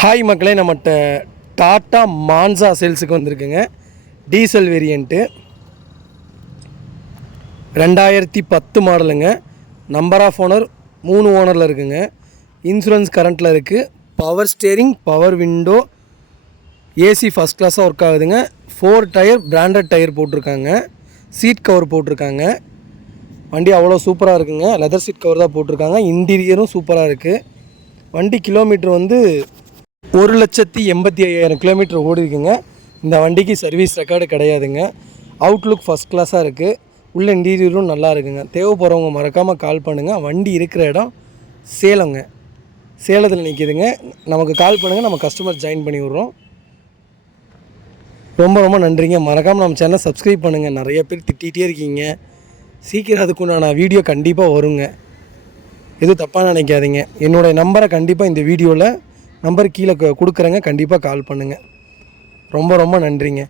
Hi மக்களே, நம்மகிட்ட tata Monza சேல்ஸுக்கு வந்திருக்குங்க. டீசல் வேரியண்ட்டு 2010 மாடலுங்க. நம்பர் ஆஃப் ஓனர் 3 ஓனரில் இருக்குங்க. இன்சூரன்ஸ் கரண்ட்டில் இருக்குது. Power steering, power window, AC first கிளாஸாக ஒர்க் ஆகுதுங்க. 4 டயர் பிராண்டட் டயர் போட்டிருக்காங்க. சீட் கவர் போட்டிருக்காங்க. வண்டி அவ்வளோ சூப்பராக இருக்குங்க. லெதர் சீட் கவர் தான் போட்டிருக்காங்க. இன்டீரியரும் சூப்பராக இருக்குது. வண்டி கிலோமீட்டர் 1,85,000 கிலோமீட்டர் ஓடி இருக்குங்க. இந்த வண்டிக்கு சர்வீஸ் ரெக்கார்டு கிடையாதுங்க. அவுட்லுக் ஃபஸ்ட் கிளாஸாக இருக்குது. உள்ள இன்டீரியரும் நல்லா இருக்குங்க. தேவைப்படுறவங்க மறக்காமல் கால் பண்ணுங்கள். வண்டி இருக்கிற இடம் சேலங்க. சேலத்தில் நிற்கிதுங்க. நமக்கு கால் பண்ணுங்கள், நம்ம கஸ்டமர் ஜாயின் பண்ணி விட்றோம். ரொம்ப ரொம்ப நன்றிங்க. மறக்காமல் நம்ம சேனலை சப்ஸ்கிரைப் பண்ணுங்கள். நிறைய பேர் திட்டிகிட்டே இருக்கீங்க. சீக்கிரம் அதுக்குண்டான வீடியோ கண்டிப்பாக வருங்க. எதுவும் தப்பாக நினைக்காதீங்க. என்னுடைய நம்பரை கண்டிப்பாக இந்த வீடியோவில் நம்பர் கீழே கொடுக்குறேங்க. கண்டிப்பாக கால் பண்ணுங்கள். ரொம்ப ரொம்ப நன்றிங்க.